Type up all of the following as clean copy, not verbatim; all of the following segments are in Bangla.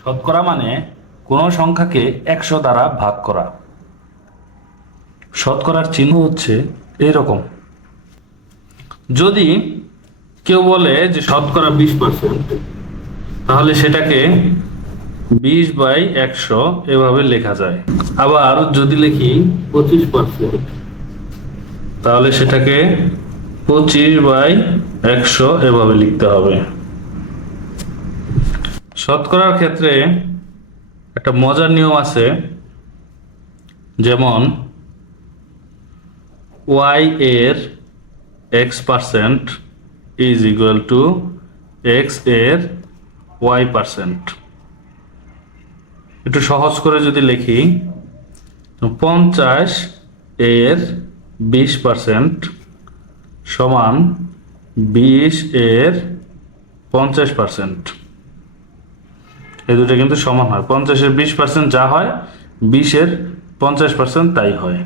শতকরা মানে কোনো সংখ্যাকে 100 দ্বারা ভাগ করা। শতকরার চিহ্ন হচ্ছে এরকম। যদি কেউ বলে যে শতকরা 20%, তাহলে সেটাকে 20/100 এভাবে লেখা যায়। আবার যদি লিখি 25%, তাহলে সেটাকে 25/100 এভাবে লিখতে হবে। শতকরার ক্ষেত্রে একটা মজার নিয়ম আছে, যেমন y এর x% is equal to x এর y%। একটু সহজ করে যদি লিখি, 50 এর 20% সমান 20 এর 50%। এই দুটো কিন্তু সমান হয়। 50 এর 20% যা হয়, 20 এর 50% তাই হয়।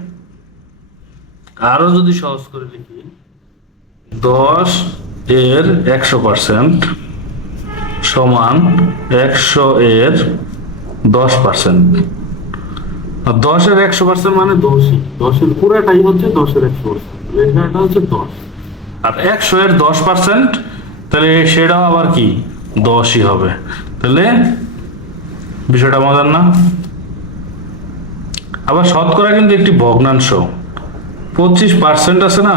আরো যদি সহজ করে লিখি, 10 এর 100% সমান 100 এর 10%। আর 10 এর 100% মানে 10ই, 10 এর পুরাটাই হচ্ছে 10 এর 100%, এটা হচ্ছে 10। আর 100 এর 10%, তাহলে সেটাও আবার কি 10ই হবে। তাহলে বিষয়টা মজার না? আবার শতকরা কিন্তু একটি ভগ্নাংশ। 25% আছে না,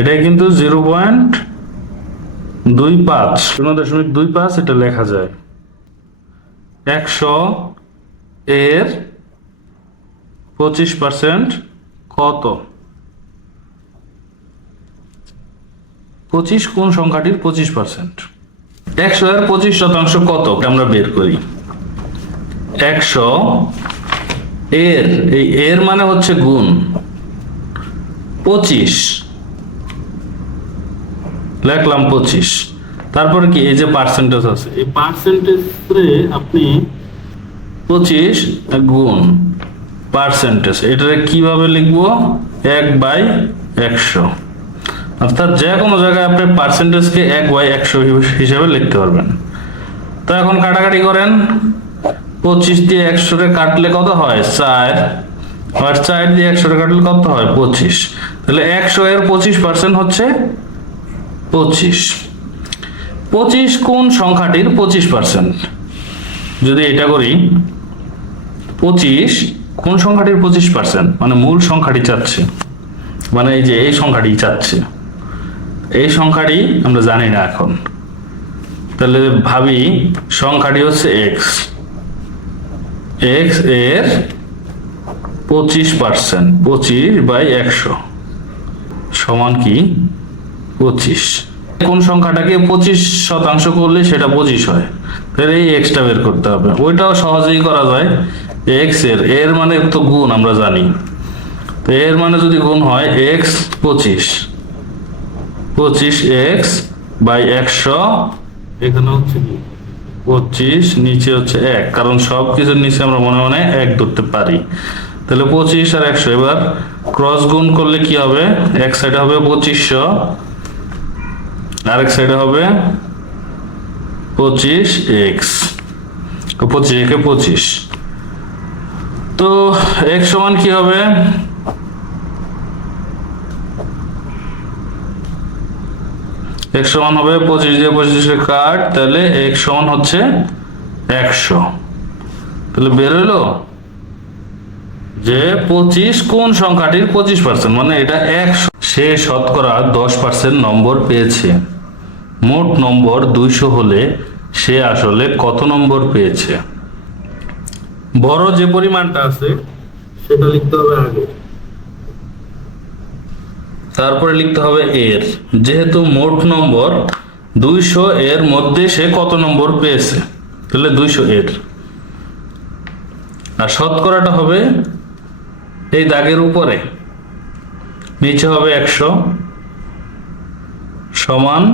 এটাই কিন্তু 0.25 এটা লেখা যায়। 100 এর 25% কত? 25 কোন সংখ্যাটির 25%? 100 এর 25% কত আমরা বের করি। 100 এর, এই এর মানে হচ্ছে গুণ, 25 লিখলাম 25। তারপরে কি, এই যে পার্সেন্টেজ আছে, এই পার্সেন্টেজে আপনি 25 গুণ পার্সেন্টেজ, এটাকে কিভাবে লিখবো? 1/100। অর্থাৎ যে কোনো জায়গায় আপনি পার্সেন্টেজকে 1/100 হিসেবে লিখতে পারবেন। তো এখন কাটাকাটি করেন, 25 দিয়ে 100 কাটলে কত হয়? 4। আর 4 দিয়ে 100 কাটলে কত হয়? 25। তাহলে 100 এর 25% হচ্ছে 25। 25 কোন সংখ্যাটির 25%? যদি এটা করি, 25 কোন সংখ্যাটির 25%, মানে মূল সংখ্যাটি চাচ্ছে, মানে এই যে এই সংখ্যাটি চাচ্ছে। এই সংখ্যাটি আমরা জানি না এখন, তাহলে ভাবি সংখ্যাটি হচ্ছে x। x এর 25%, 25/100 সমান কি 25। কোন সংখ্যাটাকে 25% করলে সেটা 25 হয়, তাহলে এই এক্সটা বের করতে হবে। ওইটাও সহজেই করা যায়। এক্স এর মানে তো গুণ আমরা জানি, তো এর মানে যদি গুণ হয় x 25x/100, এখানে হচ্ছে কি 25, নিচে হচ্ছে 1, কারণ সব কিছুর নিচে আমরা মনে মনে 1 ধরতে পারি। তাহলে 25 আর 100 এবার ক্রস গুণ করলে কি হবে? এক সাইডে হবে 2500, আরেক সাইডে হবে 25x, 25 একে 25। তো x সমান কি হবে? x সমান হবে 25 দিয়ে 25 কাট, তাহলে x সমান হচ্ছে 100। তাহলে বের হইলো যে 25 কোন সংখ্যাটির 25%, মানে এটা 100। সে শতকরা 10% নম্বর পেয়েছে। মোট নম্বর 200 হলে সে আসলে কত নম্বর পেয়েছে? বড় যে পরিমাণটা আছে সেটা লিখতে হবে আগে, তারপরে লিখতে হবে এর। যেহেতু মোট নম্বর 200, এর মধ্যে সে কত নম্বর পেয়েছে, তাহলে 200 এর। আর শতকরাটা হবে এই দাগের উপরে, নিচে হবে 100 সমান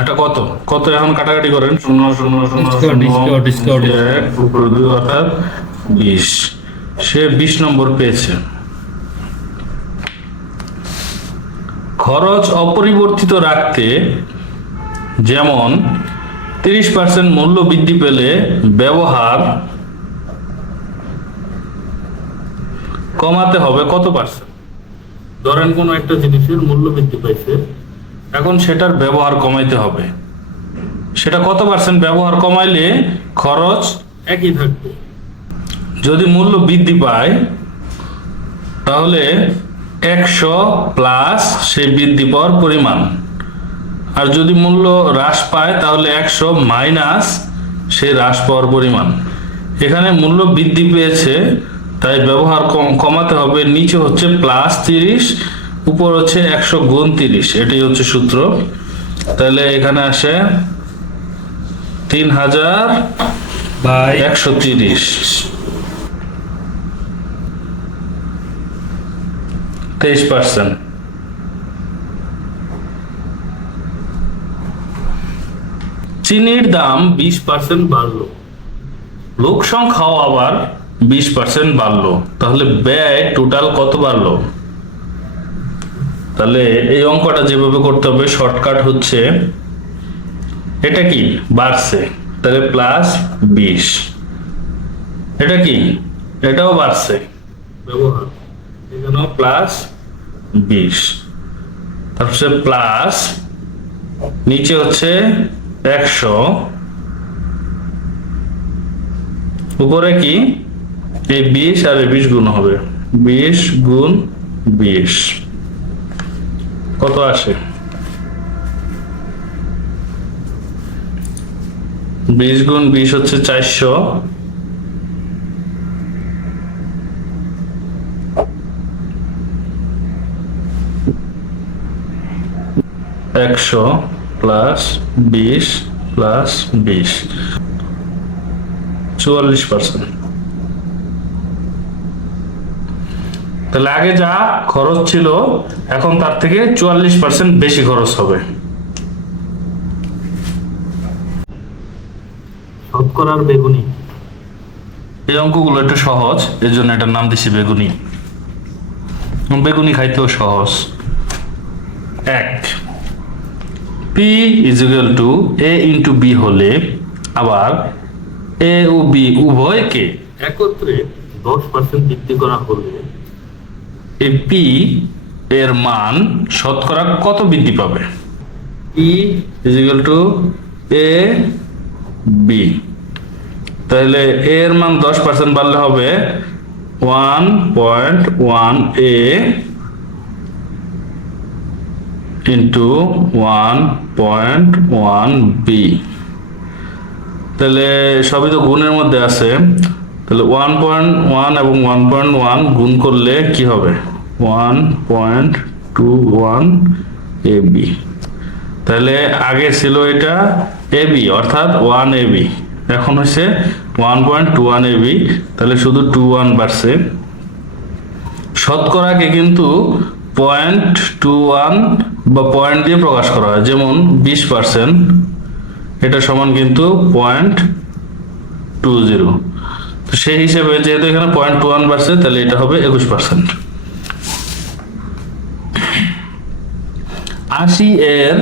এটা কত কত। এখন কাটাকাটি করেন, 0 0 0 উপরে 2 অর্থাৎ 20। সে 20 নম্বর পেয়েছে। খরচ অপরিবর্তিত রাখতে, যেমন 30% মূল্য বৃদ্ধি পেলে ব্যবহার কমাতে হবে কত পার্সেন্ট? ধরেন কোনো একটা জিনিসের মূল্য বৃদ্ধি পাইছে, এখন সেটার ব্যবহার কমাইতে হবে। সেটা কত পার্সেন্ট ব্যবহার কমাইলে খরচ একই থাকবে? যদি মূল্য বৃদ্ধি পায় তাহলে 100 প্লাস সেই বৃদ্ধি পাওয়ার পরিমাণ, আর যদি মূল্য হ্রাস পায় তাহলে 100 মাইনাস সেই হ্রাস পাওয়ার পরিমাণ। এখানে মূল্য বৃদ্ধি পেয়েছে তাই ব্যবহার কমাতে হবে। নিচে হচ্ছে +30, উপর হচ্ছে 100 গুণ 30, এটাই হচ্ছে সূত্র। তাহলে এখানে আসে 3000/130, 23%। চিনির দাম 20% বাড়লো, লোক সংখ্যাও আবার 20% বাড়লো, তাহলে ব্যয় টোটাল কত বাড়লো? তাহলে এই অঙ্কটা যেভাবে করতে হবে, শর্টকাট হচ্ছে এটা কি বাড়ছে, তাহলে +20। এটা কি, এটাও বাড়ছে ব্যবহার, এখানেও +20, তারপরে প্লাস নিচে হচ্ছে 100, উপরে কি এই 20 আর এই 20 গুণ হবে, 20 গুণ 20 কত আসে? 20 গুণ 20 হচ্ছে 400, 100 প্লাস 20 প্লাস 20, 44%। তাহলে আগে যা খরচ ছিল এখন তার থেকে 44% বেশি খরচ হবে। শতকরার বেগুনি, এই অঙ্কগুলো একটু সহজ, এর জন্য এটার নাম দিছি বেগুনি। বেগুনি খাইতেও সহজ। 1 P = A × B হলে আবার A ও B উভয়কে একত্রে 10% বৃদ্ধি করা হলে এই P এর মান শতকরা কত বৃদ্ধি পাবে? P = A B, তাহলে A এর মান 10% বাড়লে হবে 1.1A ইন্টু 1.1B। তাহলে সবই তো গুণের মধ্যে আছে, তাহলে 1.1 এবং 1.1 গুণ করলে কি হবে? 1.21 AB। তাহলে আগে ছিল এটা AB অর্থাৎ 1 AB, এখন হচ্ছে 1.21 AB, তাহলে শুধু 21 বাড়ছে। শতকরাকে কিন্তু 0.21 বা পয়েন্ট দিয়ে প্রকাশ করা হয়, যেমন 20%, এটা সমান কিন্তু 0.20। তো সেই হিসেবে যেহেতু এখানে 0.21 বাড়ছে তাহলে এটা হবে 21%। 80 এর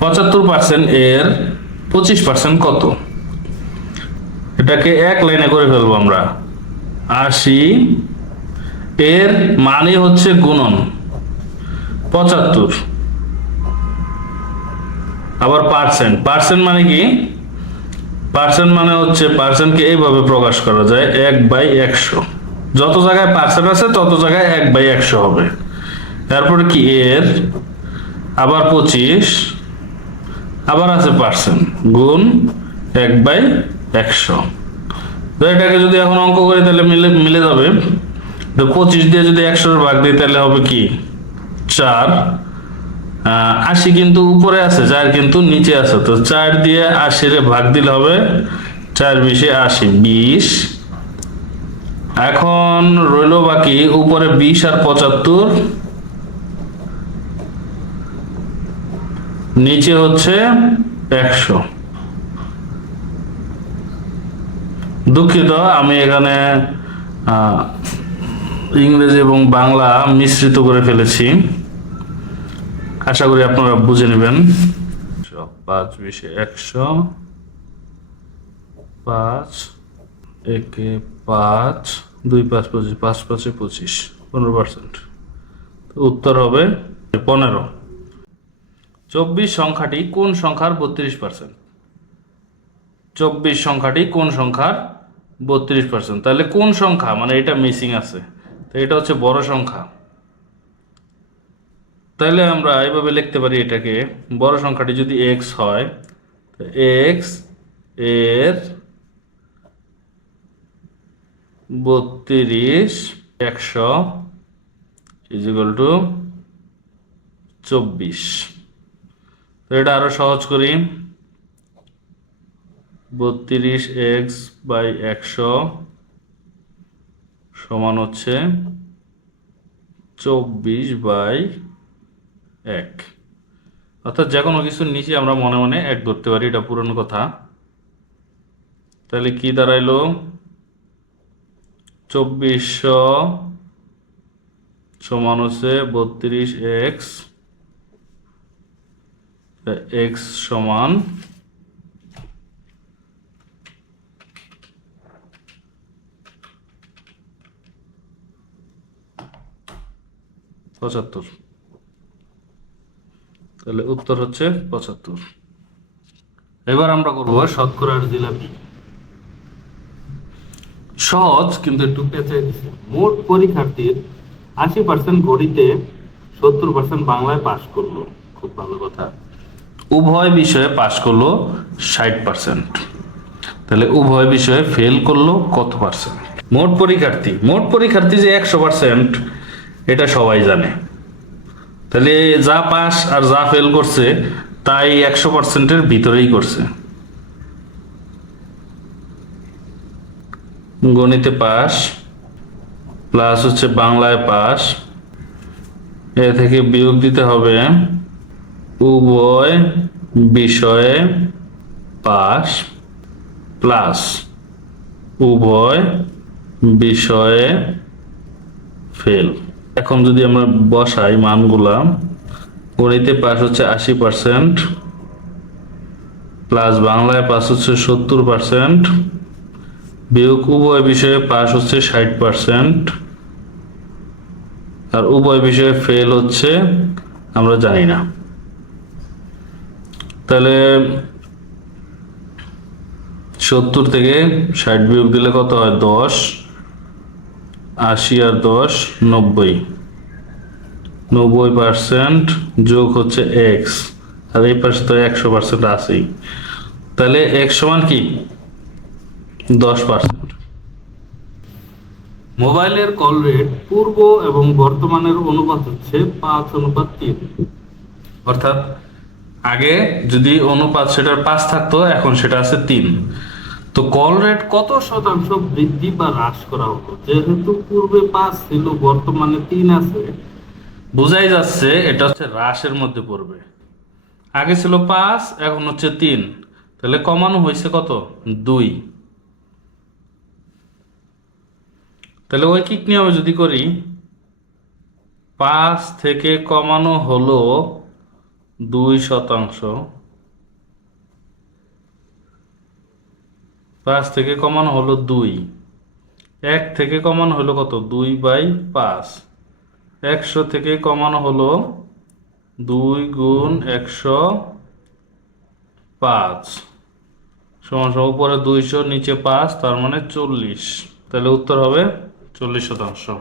75% এর 25% কত? এটাকে এক লাইনে করে ফেলবো আমরা। 80 এর মানে হচ্ছে গুণন 75, আবার পার্সেন্ট মানে কি? পার্সেন্ট মানে হচ্ছে পার্সেন্টকে এইভাবে প্রকাশ করা যায় 1/100। যত জায়গায় পার্সেন্ট আছে তত জায়গায় 1/100 হবে। তারপরে কি এর আবার 25, আবার আছে পার্সেন্ট, গুণ 1/100। তো এটাকে যদি এখন অঙ্ক করি তাহলে মিলে যাবে। তো 25 দিয়ে যদি 100 ভাগ দিই তাহলে হবে কি 4। 80 কিন্তু উপরে আছে, 4 কিন্তু নিচে আছে, তো 4 দিয়ে 80 রে ভাগ দিলে হবে 4 × 20 20। এখন রইল বাকি উপরে 20 আর 75, নিচে হচ্ছে 100। দুঃখিত, আমি এখানে ইংরেজি এবং বাংলা মিশ্রিত করে ফেলেছি, আশা করি আপনারা বুঝে নেবেন। 5 20 100, 5 একে 5, 2 5 25, 5 5 25, 15%। উত্তর হবে 15। 24 সংখ্যাটি কোন সংখ্যার 32%? 24 সংখ্যাটি কোন সংখ্যার 32%? তাহলে কোন সংখ্যা, মানে এটা মিসিং আছে, তো এটা হচ্ছে বড় সংখ্যা। তাহলে আমরা এইভাবে লিখতে পারি এটাকে, বড় সংখ্যাটি যদি x হয়, x এর 32 100 = 24। তো এটা আরো সহজ করি, 32x/100 সমান হচ্ছে 24/1। অর্থাৎ যে কোনো কিছুর নিচে আমরা মনে মনে 1 ধরতে পারি, এটা পুরনো কথা। তাহলে কি দাঁড়াইলো, 2400 সমান হচ্ছে 32x, x সমান 75। তাহলে উত্তর হচ্ছে 75। এবার আমরা করব শতকরার জিলাপি। সহজ কিন্তু একটু পেঁচে দিচ্ছে। মোট পরীক্ষার্থীর 80% গণিতে, 70% বাংলায় পাশ করলো, খুব ভালো কথা। উভয় বিষয়ে পাশ করলো 60%। তাহলে উভয় বিষয়ে ফেল করলো কত পার্সেন্ট? মোট পরীক্ষার্থী যে 100%, এটা সবাই জানে। তাহলে যা পাস আর যা ফেল করছে তাই 100%-এর ভিতরেই করছে। গণিতে পাস প্লাস হচ্ছে বাংলায় পাস, এ থেকে বিয়োগ দিতে হবে উভয় বিষয়ে পাস প্লাস উভয় বিষয়ে ফেল। এখন যদি আমরা বসাই মানগুলা, গণিতে পাস হচ্ছে 80%, প্লাস বাংলায় পাস হচ্ছে 70%, বিয়োগ উভয় বিষয়ে পাস হচ্ছে 60%, আর উভয় বিষয়ে ফেল হচ্ছে আমরা জানি না। তাহলে 70 থেকে 60 বিয়োগ দিলে কত হয়? 10। 80 আর 10 90, 90% যোগ হচ্ছে x, আর এই পাশে তো 100% আছেই। তাহলে x সমান কি? 10%। মোবাইলের কল রেট পূর্ব এবং বর্তমানের অনুপাত হচ্ছে 5:3। অর্থাৎ আগে যদি অনুপাত সেটার 5 থাকতো, এখন সেটা আছে 3। তো কল রেট কত শতাংশ বৃদ্ধি বা হ্রাস করা হতো? যেহেতু পূর্বে 5 ছিল, বর্তমানে 3 আছে, বোঝাই যাচ্ছে এটা হচ্ছে হ্রাসের মধ্যে পড়বে। আগে ছিল 5, এখন হচ্ছে 3, তাহলে কমানো হয়েছে কত? 2। তাহলে ঐকিক নিয়মে যদি করি, 5 থেকে কমানো হলো 2%, 5 থেকে কমানো হলো 2, 1 থেকে কমানো হলো কত? 2/5, 100 থেকে কমানো হলো 2 গুণ 105 সমান সমান উপরে 200 নিচে 5, তার মানে 40। তাহলে উত্তর হবে 40%।